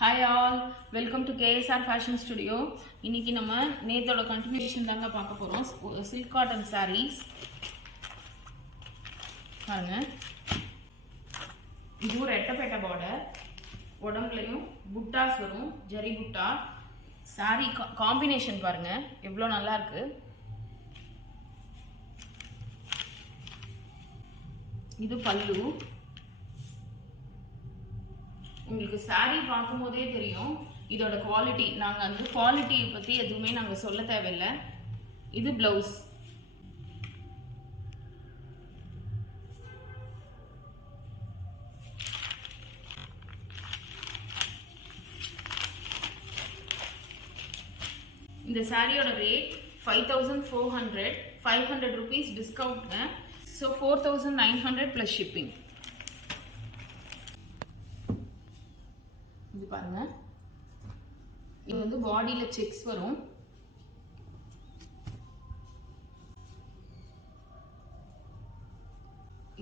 Hi all, welcome to KSR fashion studio. இன்றைக்கி நம்ம நேத்தோட continuation தாங்க பார்க்க போகிறோம். சில்க் காட்டன் சாரீஸ் பாருங்க. இது ஒரு எட்டப்பேட்டை பார்டர், உடம்புலையும் புட்டாஸ் வரும், ஜரி புட்டா. சாரீ காம்பினேஷன் பாருங்க எவ்வளோ நல்லா இருக்கு. இது பல்லு. உங்களுக்கு சாரீ பார்க்கும்போதே தெரியும் இதோட குவாலிட்டி. நாங்கள் வந்து குவாலிட்டியை பற்றி எதுவுமே நாங்கள் சொல்ல தேவையில்லை. இது பிளவுஸ். இந்த சாரியோட ரேட் 5400, 500 rupees டிஸ்கவுண்ட்ங்க. So 4900 plus shipping. இது பாருங்க, இது வந்து பாடியில செக்ஸ் வரும்.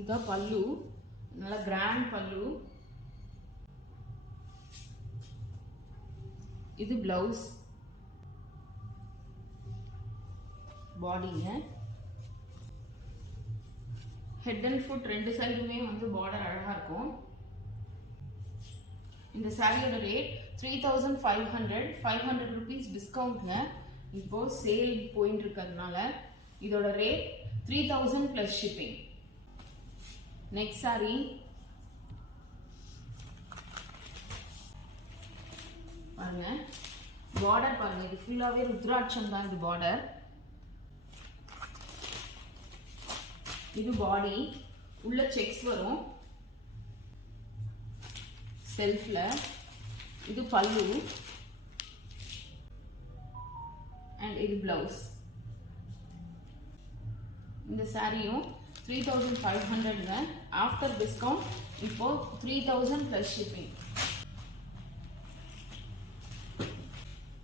இதான் பல்லு, நல்ல கிராண்ட் பல்லு. இது பிளவுஸ். பாடிங்க, ஹெட் அண்ட் ஃபுட் ரெண்டு சைடுமே வந்து பார்டர் அழகா இருக்கும். இந்த சாரியோட ரேட் 3500, 500 rupees டிஸ்கவுண்ட்ங்க. இப்போ சேல் போயிட்டு இருக்கிறதுனால இதோட rate 3000 plus shipping. Next sorry பாருங்க, பார்டர் பாருங்க. இது ஃபுல்லாவே ருத்ராட்சம் தான். இது பார்டர், இது பாடி. உள்ள செக்ஸ் வரும் செல்ஃப்ல. இது பல்லு அண்ட் இது பிளவுஸ். இந்த சாரியும் 3500ங்க. ஆஃப்டர் டிஸ்கவுண்ட் இப்போ 3000 ப்ளஸ் ஷிப்பிங்.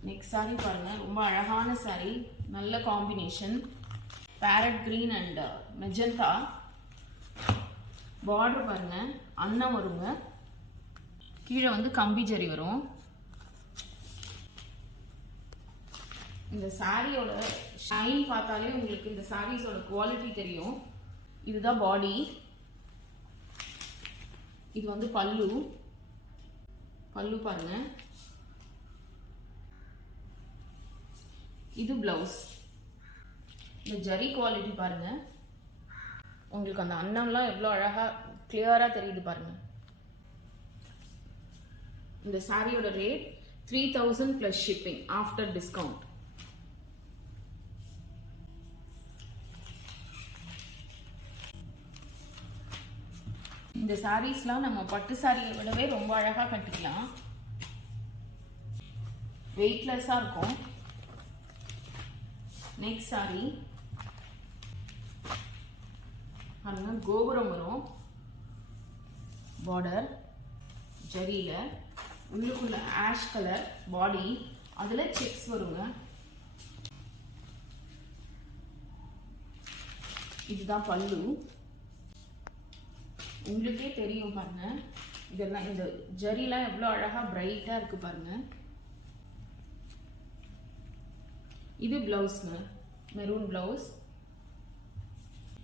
நெக்ஸ்ட் சாரி பாருங்க, ரொம்ப அழகான சாரி, நல்ல combination. Farad green and magenta. Border பாருங்க, அன்னம் வருங்க. கீழே வந்து கம்பி ஜரி வரும். இந்த சாரியோட ஷைன் பார்த்தாலே உங்களுக்கு இந்த சாரீஸோட குவாலிட்டி தெரியும். இதுதான் பாடி. இது வந்து பல்லு. பல்லு பாருங்க. இது பிளவுஸ். இந்த ஜரி குவாலிட்டி பாருங்க, உங்களுக்கு அந்த அன்னம்லாம் எவ்வளோ அழகா கிளியரா தெரியுது பாருங்க. இந்த சாரியோட rate 3000 plus shipping after discount. இந்த சாரீஸ்லாம் நம்ம பட்டு சாரியை விடவே ரொம்ப அழகா கட்டிக்கலாம். வெயிட்லெஸ்ஸா இருக்கும். நெக்ஸ்ட் சாரி பாருங்க, கோபுரம் வரும். பார்டர் ஜரியில, உள்ளுக்குள்ள ஆஷ் கலர் பாடி, அதுல செக்ஸ் வருங்க. இதுதான் பல்லு. உங்களுக்கே தெரியும் பாருங்க, இதெல்லாம் இந்த ஜரிலாம் எவ்வளோ அழகா பிரைட்டா இருக்கு பாருங்க. இது பிளவுஸ்ங்க, மெரூன் பிளவுஸ்.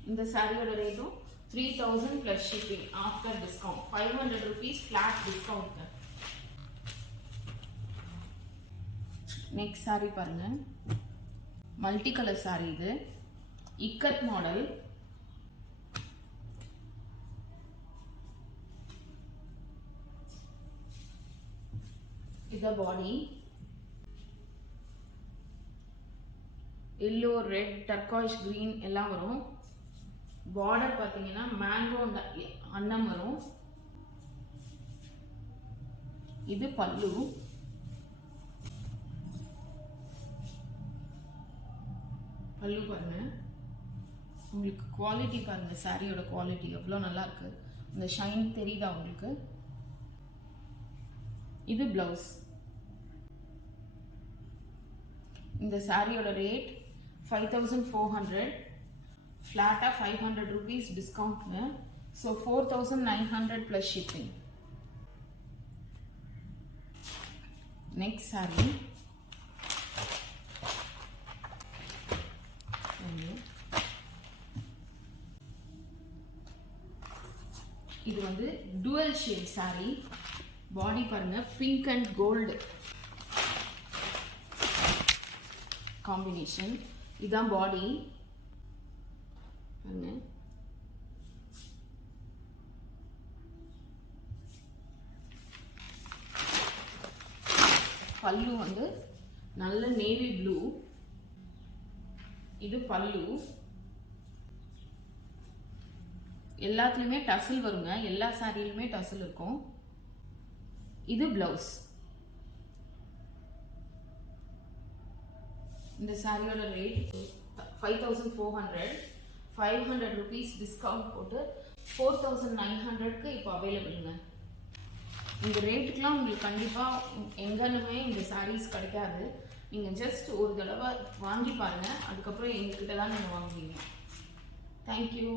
இந்த சாரியோட ரேட்டும் 3000 plus shipping after discount. 500 rupees flat discount. Next sorry பாருங்க, மல்டி கலர் சாரி. இது இக்கட் மாடல். இத பாடி. எல்லோ, ரெட், டர்காய்ஷ் கிரீன் எல்லாம் வரும். பார்டர் பார்த்தீங்கன்னா மேங்கோ அன்னம் வரும். இது பல்லு. பல்லு பாருங்க, உங்களுக்கு குவாலிட்டி பாருங்க. சாரியோட குவாலிட்டி எவ்வளோ நல்லா இருக்கு. இந்த ஷைன் தெரியுதா உங்களுக்கு? இது பிளவுஸ். இந்த சாரியோட ரேட் 5400, ஃபிளாட்டா 500 rupees டிஸ்கவுண்ட்ங்க. So 4900 plus shipping. Next saree இது வந்து dual shade saree. பாடி பாருங்க pink and gold காம்பினேஷன். இதான் பாடி பாருங்க. பல்லு வந்து நல்ல நேவி ப்ளூ. இது பல்லு. எல்லாத்துலயுமே டசல் வருங்க. எல்லா சாரியிலுமே டசல் இருக்கும். இது பிளவுஸ். இந்த சாரியோட ரேட் 5400. 500 rupees டிஸ்கவுண்ட் போட்டு 4900க்கு இப்போ அவைலபிளுங்க. இந்த ரேட்டுக்கெலாம் உங்களுக்கு கண்டிப்பாக எங்கேனுமே இந்த சாரீஸ் கிடைக்காது. நீங்கள் ஜஸ்ட் ஒரு தடவை வாங்கி பாருங்கள், அதுக்கப்புறம் எங்ககிட்ட தான் நீங்கள் வாங்குவீங்க. தேங்க்யூ.